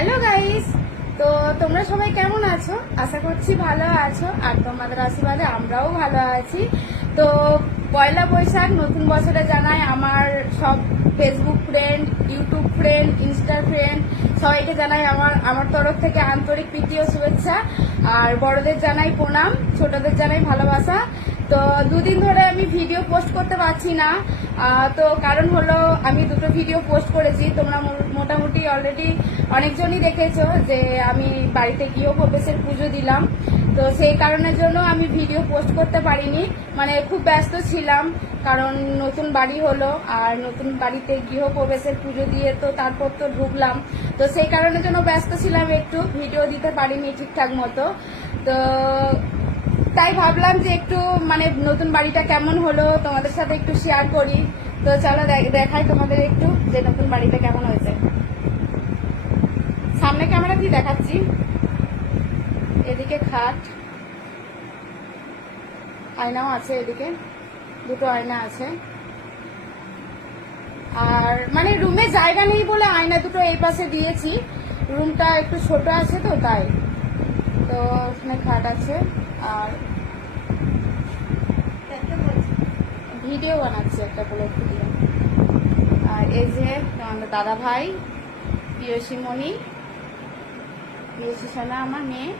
Hello guys, তো তোমরা সবাই কেমন আছো? আশা করছি ভালো আছো, আর তোমাদের আশীর্বাদে আমরাও ভালো আছি। তো পয়লা বৈশাখ নতুন বছরে জানাই আমার সব Facebook friend, YouTube friend, Insta friend সবাইকে জানাই আমার তরফ থেকে আন্তরিক প্রীতি ও শুভেচ্ছা। আর বড়দের জানাই প্রণাম, ছোটদের জানাই ভালোবাসা। তো দুদিন ধরে আমি ভিডিও পোস্ট করতে পারছি না, তো কারণ হলো আমি দুটো ভিডিও পোস্ট করেছি, তোমরা মোটামুটি অলরেডি অনেকজনই দেখেছো যে আমি বাড়িতে গৃহ প্রবেশের পুজো দিলাম। তো সেই কারণের জন্য আমি ভিডিও পোস্ট করতে পারিনি, মানে খুব ব্যস্ত ছিলাম, কারণ নতুন বাড়ি হলো আর নতুন বাড়িতে গৃহ প্রবেশের পুজো দিয়ে তো তারপর তো ঢুকলাম। তো সেই কারণের জন্য ব্যস্ত ছিলাম, একটু ভিডিও দিতে পারিনি ঠিকঠাক মতো। তো তাই ভাবলাম যে একটু মানে নতুন বাড়িটা কেমন হলো তোমাদের সাথে একটু শেয়ার করি। তো চলো দেখাই তোমাদের একটু যে নতুন বাড়িটা কেমন হয়েছে। সামনে ক্যামেরা দিয়ে দেখাচ্ছি। এদিকে খাট, আয়নাও আছে, এদিকে দুটো আয়না আছে। আর মানে রুমে জায়গা নেই বলে আয়না দুটো এই পাশে দিয়েছি, রুমটা একটু ছোট আছে তো তাই। তো ওখানে খাট আছে, আর ভিডিও বানাচ্ছি একটা বলে ভিডিও। আর এই যে আমাদের দাদা ভাই প্রিয়সীমণি, প্রিয়সী সোনা আমার মেয়ে।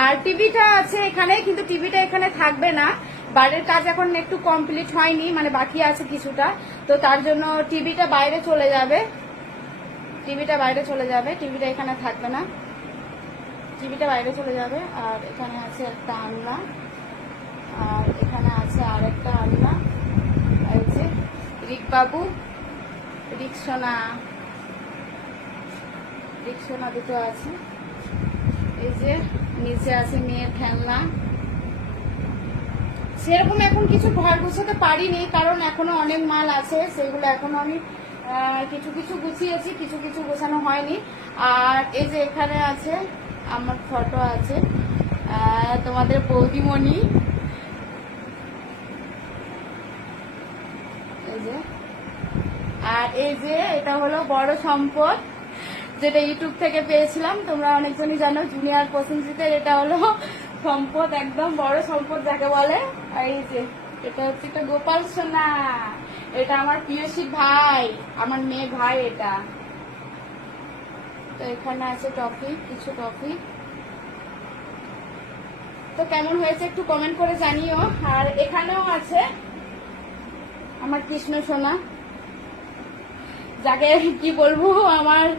আর টিভিটা আছে এখানে, কিন্তু টিভিটা এখানে থাকবে না, বাড়ির কাজ এখন একটু কমপ্লিট হয়নি, মানে বাকি আছে কিছুটা, তো তার জন্য টিভিটা বাইরে চলে যাবে। টিভিটা এখানে থাকবে না, টিভিটা বাইরে চলে যাবে। আর এখানে আছে একটা আলনা, আর এখানে আছে আর একটা আলনা। এই যে রিকবাবু, রিকসোনা দুটো আছে। এই যে নিচে আছে মেয়ের খেলনা। সেরকম এখন কিছু ঘর গুছাতে পারিনি, কারণ এখনো অনেক মাল আছে, সেগুলো এখনো আমি কিছু কিছু গুছিয়েছি, কিছু কিছু গোছানো হয়নি। আর এই যে এখানে আছে আমার ফটো আছে, তোমাদের বৌদিমণি। এই যে, আর এই যে এটা হলো বড় সম্পদ, যেটা ইউটিউব থেকে পেয়েছিলাম, তোমরা অনেকজনই জানো, জুনিয়র প্রসেনজিতের এটা হলো সম্পদ, একদম বড় সম্পদ যাকে বলে। আর এই যে এটা হচ্ছে একটা গোপাল সোনা, এটা আমার প্রিয়সীর ভাই, আমার মেয়ে ভাই এটা। তো এখানে আছে টফি, কিছু টফি। তো কেমন হয়েছে একটু কমেন্ট করে জানিও। আর এখানেও আছে আমার কৃষ্ণ সোনা, যাকে কি বলবো, আমার